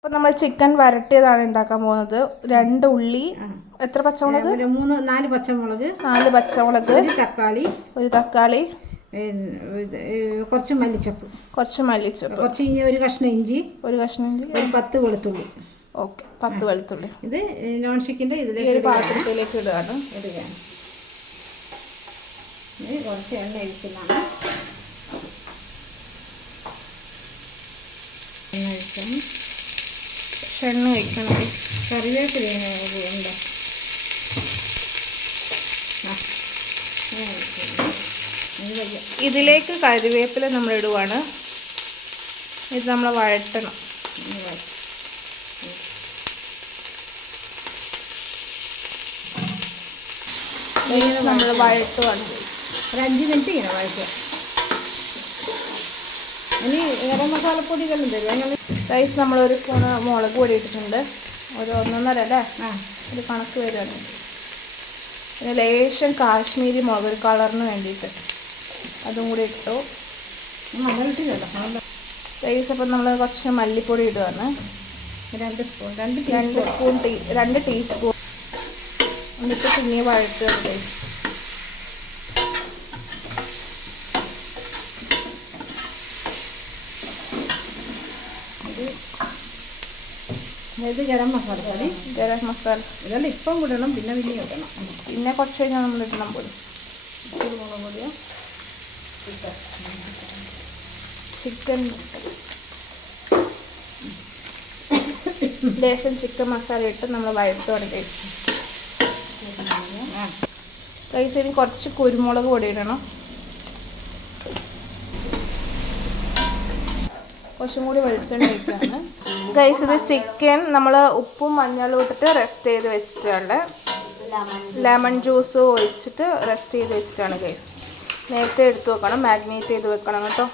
അപ്പോൾ നമ്മൾ ചിക്കൻ വരട്ടിയതാണ് ഉണ്ടാക്കാൻ പോകുന്നത്. 2 ഉള്ളി, എത്ര പച്ചമുളക്? 4 പച്ചമുളക്, 4 പച്ചമുളക്, ഒരു തക്കാളി, കുറച്ച് മല്ലിച്ചപ്പ്, കുറച്ച് ഒരു കഷ്ണം ഇഞ്ചി, ഒരു 10 വെളുത്തുള്ളി. ഓക്കെ, 10 വെളുത്തുള്ളി. ഇത് നോൺ സ്റ്റിക്കിൻ്റെ ഇതിലേക്ക് പാത്രത്തിലേക്ക് ഇടുക. കുറച്ച് എണ്ണ ഒഴിക്കുന്നതാണ്. എണ്ണ ഒഴിക്കണം. കറിവേപ്പില ഉണ്ട്. ഇതിലേക്ക് കറിവേപ്പില നമ്മൾ ഇടുവാണ്. ഇത് നമ്മൾ വഴറ്റണം. നമ്മൾ വഴറ്റുവാണ്. ഒരു 5 മിനിറ്റ് ഇങ്ങനെ വഴറ്റുക. ഇനി ഗരം മസാലപ്പൊടികളും തരും. റൈസ് നമ്മൾ 1 സ്പൂൺ മുളക് പൊടി ഇട്ടിട്ടുണ്ട്. ഒരു 1.5 അല്ലേ, ഒരു കണക്ക് വരികയാണ്. പിന്നെ ലേശം കാശ്മീരി മുളക് കളറിന് വേണ്ടിയിട്ട് അതും കൂടി ഇട്ടു. റൈസ് അപ്പം നമ്മൾ കുറച്ച് മല്ലിപ്പൊടി ഇടുകയാണ്. 2 ടീസ്പൂൺ എന്നിട്ട് പിന്നെ വഴറ്റുക. ഇത് ഗരം മസാല ഇതെല്ലാം ഇപ്പം ഇടണം, പിന്നെ ഇടണം. പിന്നെ കുറച്ച് കഴിഞ്ഞാൽ നമ്മൾ ഇടണം പൊടി. മുളക് പൊടിയോ ചിക്കൻ ലേശം ചിക്കൻ മസാല ഇട്ട് നമ്മൾ വഴറ്റുകയാണ്. റൈസിന് കുറച്ച് കുരുമുളക് പൊടി ഇടണം. കുറച്ചും കൂടി വെളിച്ചെണ്ണ ഒഴിക്കുകയാണ്. ഗൈസ്, ഇത് ചിക്കൻ നമ്മൾ ഉപ്പും മഞ്ഞളും ഇട്ടിട്ട് റെസ്റ്റ് ചെയ്ത് വെച്ചിട്ടുണ്ട്. ലെമൺ ജ്യൂസ് ഒഴിച്ചിട്ട് റെസ്റ്റ് ചെയ്ത് വെച്ചിട്ടാണ് ഗൈസ്. നേരത്തെ എടുത്ത് വെക്കണം, മാഗ്നേറ്റ് ചെയ്ത് വെക്കണം കേട്ടോ.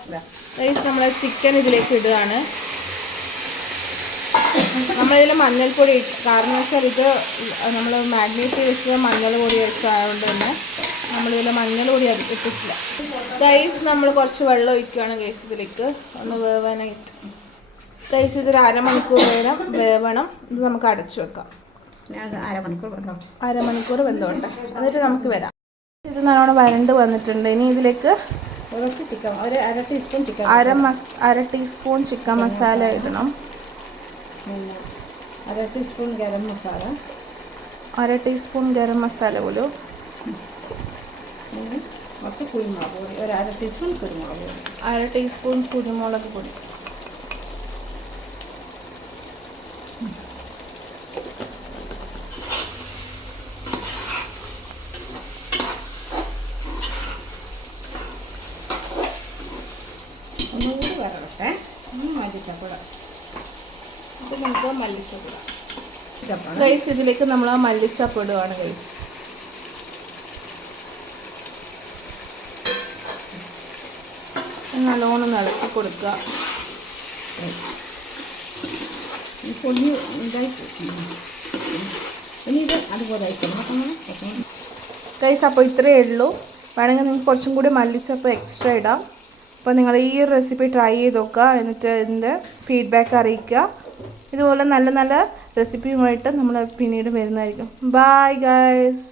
ഗൈസ്, നമ്മൾ ചിക്കൻ ഇതിലേക്ക് ഇടുകയാണ്. നമ്മളിതിൽ മഞ്ഞൾപ്പൊടി ഇട്ട്, കാരണം വെച്ചാൽ ഇത് നമ്മൾ മാഗ്നേറ്റ് ചെയ്ത് വെച്ചത് മഞ്ഞൾ പൊടി വെച്ചതുകൊണ്ട് തന്നെ നമ്മളിതിൽ മഞ്ഞൾ പൊടി ഇട്ടിട്ടില്ല. ഗൈസ്, നമ്മൾ കുറച്ച് വെള്ളം ഒഴിക്കുകയാണ് ഗൈസ് ഇതിലേക്ക് ഒന്ന് വേവാനായിട്ട്. ഗൈസ്, ഇതൊരു അരമണിക്കൂർ നേരം വേവണം. ഇത് നമുക്ക് അടച്ചു വെക്കാം. അരമണിക്കൂർ വെന്തോട്ടെ, എന്നിട്ട് നമുക്ക് വരാം. ഇത് നല്ലോണം വരണ്ട് വന്നിട്ടുണ്ട്. ഇനി ഇതിലേക്ക് അര ടീസ്പൂൺ ചിക്കൻ മസാല ഇടണം. 1 ടീസ്പൂൺ ഗരം മസാല, 1 ടീസ്പൂൺ ഗരം മസാല പോലും, കുറച്ച് കുരുമുളക് പൊടി, 1/2 ടീസ്പൂൺ കുരുമുളക് പൊടി, 1/2 ടീസ്പൂൺ കുരുമുളക് പൊടി. ഒന്നുകൂടി വരട്ടെ. മല്ലിച്ചപ്പുട, ഇത് നമുക്ക് മല്ലിച്ചപ്പ് ഗൈസ്. ഇതിലേക്ക് നമ്മൾ മല്ലിച്ചപ്പ് ഇടുകയാണ് ഗൈസ്. നല്ലോണം ഇളക്കി കൊടുക്കുക. പൊടി ഇതായി ഇനി ഇത് അതുപോലെ ഗൈസ്. അപ്പോൾ ഇത്രയേ ഉള്ളൂ. വേണമെങ്കിൽ നിങ്ങൾക്ക് കുറച്ചും കൂടി മല്ലിച്ചപ്പ് എക്സ്ട്രാ ഇടാം. അപ്പോൾ നിങ്ങൾ ഈ റെസിപ്പി ട്രൈ ചെയ്ത് നോക്കുക, എന്നിട്ട് ഇതിൻ്റെ ഫീഡ്ബാക്ക് അറിയിക്കുക. ഇതുപോലെ നല്ല നല്ല റെസിപ്പിയുമായിട്ട് നമ്മൾ പിന്നീട് വരുന്നതായിരിക്കും. Bye guys.